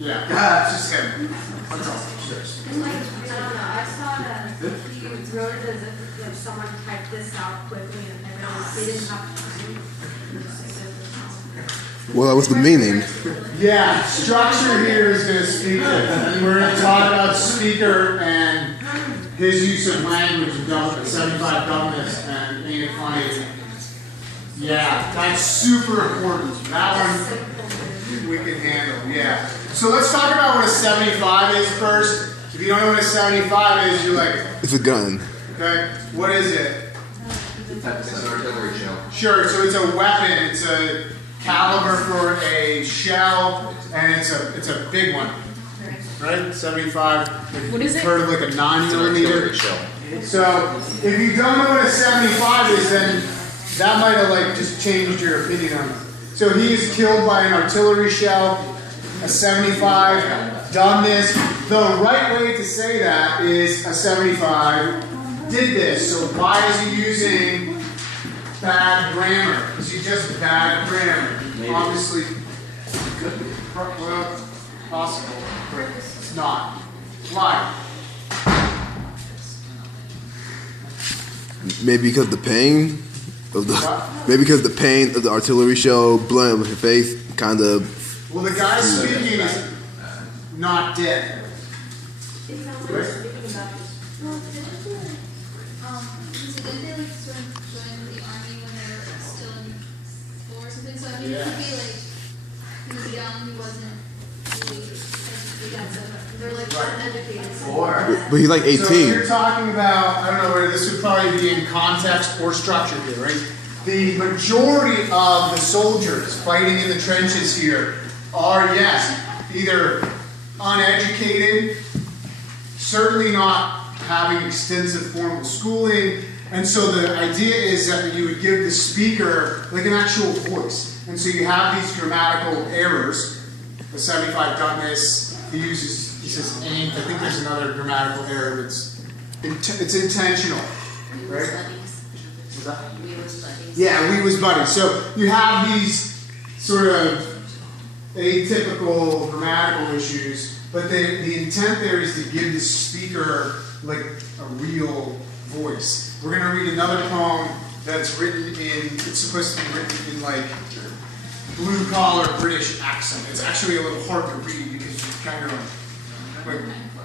Yeah, it's just him. That's all. Sure. Like, I don't know, I saw that he wrote it as if someone typed this out quickly and they didn't have time. Well, that was the meaning. Yeah, structure here is going to speak to. We're going to talk about speaker and his use of language and 75 dumbness and ain't it funny. Yeah, that's super important. That one we can handle. Yeah. So let's talk about what a 75 is first. If you don't know what a 75 is, you're like, It's a gun. okay, what is it? It's an artillery shell. Sure, so it's a weapon. It's a caliber for a shell, and it's a big one, right? 75. What is it? Heard of like a 9 It's an millimeter. artillery shell. So if you don't know what a 75 is, then that might have like just changed your opinion on it. So he is killed by an artillery shell. A 75 done this. The right way to say that is a 75 did this. So why is he using bad grammar? Is he just bad grammar? Maybe. Obviously, well, possible. But it's not. Why? Maybe because the pain of the artillery shell blowing up her face kind of. Well, the guy speaking is not dead. It sounds like we're speaking about this. So didn't they like sort of join the army when they were still in war or something? So I mean, Yeah. it could be like he was young, he wasn't really they're like uneducated. But he's like So 18. you're talking about, I don't know whether this would probably be in context or structure here, right? The majority of the soldiers fighting in the trenches here are, yes, either uneducated, certainly not having extensive formal schooling, and so the idea is that you would give the speaker like an actual voice. And so you have these grammatical errors. The 75 done this, he says ain't. I think there's another grammatical error that's it's intentional, right? What's that? Yeah, we was buddies. So you have these sort of atypical grammatical issues, but the intent there is to give the speaker like a real voice. We're going to read another poem that's written in, it's supposed to be written in like blue-collar British accent. It's actually a little hard to read because you kind of like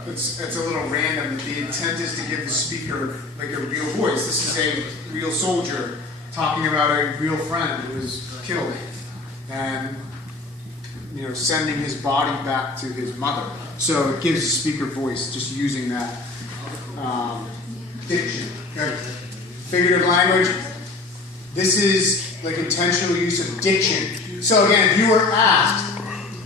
it's a little random. The intent is to give the speaker like a real voice. This is a real soldier talking about a real friend who was killed and sending his body back to his mother. So it gives the speaker voice just using that diction. Okay. Figurative language. This is like intentional use of diction. So again, if you were asked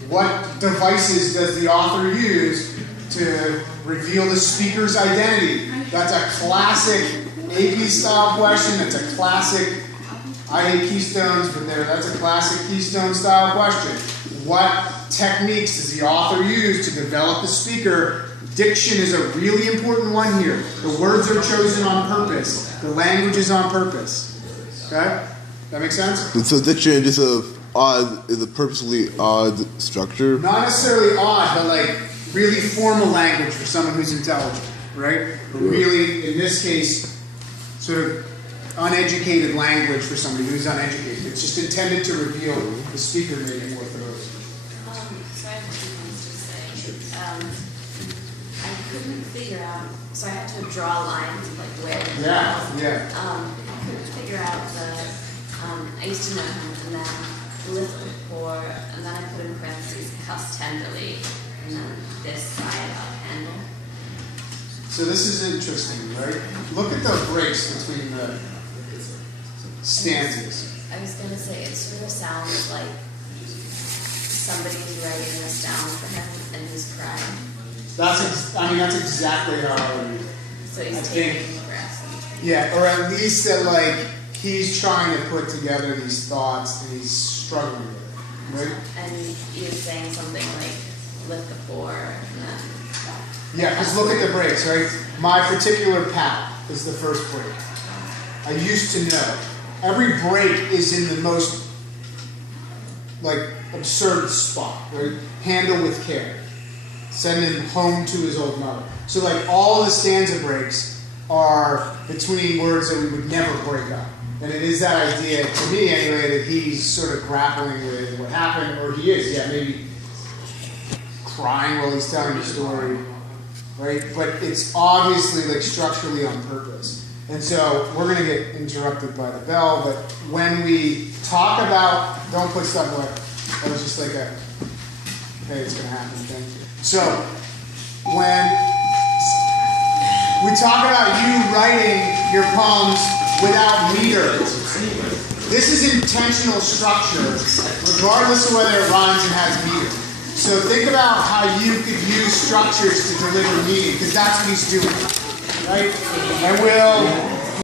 what devices does the author use to reveal the speaker's identity, that's a classic AP style question. That's a classic, I hate keystones, but that's a classic keystone style question. What techniques does the author use to develop the speaker? Diction is a really important one here. The words are chosen on purpose. The language is on purpose. Okay? That make sense? So diction is a purposely odd structure. Not necessarily odd, but like really formal language for someone who's intelligent, right? But really, in this case, sort of uneducated language for somebody who's uneducated. It's just intended to reveal the speaker maybe more thoroughly. So I have two things to say. I couldn't figure out, so I had to draw lines of like where the Yeah. I couldn't figure out I used to know him, and then lift the poor, and then I put in parentheses, cuss tenderly, and then this side up handle. So this is interesting, right? Look at the breaks between the stanzas. I was going to say, it sort of sounds like somebody's writing this down for him, and he's crying. That's exactly how I would read it. So he's taking breaths. Yeah, or at least that like he's trying to put together these thoughts and he's struggling with it, right? And you're saying something like, lift the poor, and then... Yeah, just look at the breaks, right? My particular pal is the first break. I used to know. Every break is in the most like absurd spot, right? Handle with care. Send him home to his old mother. So like all the stanza breaks are between words that we would never break up. And it is that idea, to me anyway, that he's sort of grappling with what happened, or he is, maybe crying while he's telling the story, right? But it's obviously like structurally on purpose. And so we're going to get interrupted by the bell, but when we talk about, don't put stuff like, that was just like a, hey, it's going to happen thing. So when we talk about you writing your poems without meter, this is intentional structure, regardless of whether it rhymes and has meter. So think about how you could use structures to deliver meaning, because that's what he's doing, right? And we'll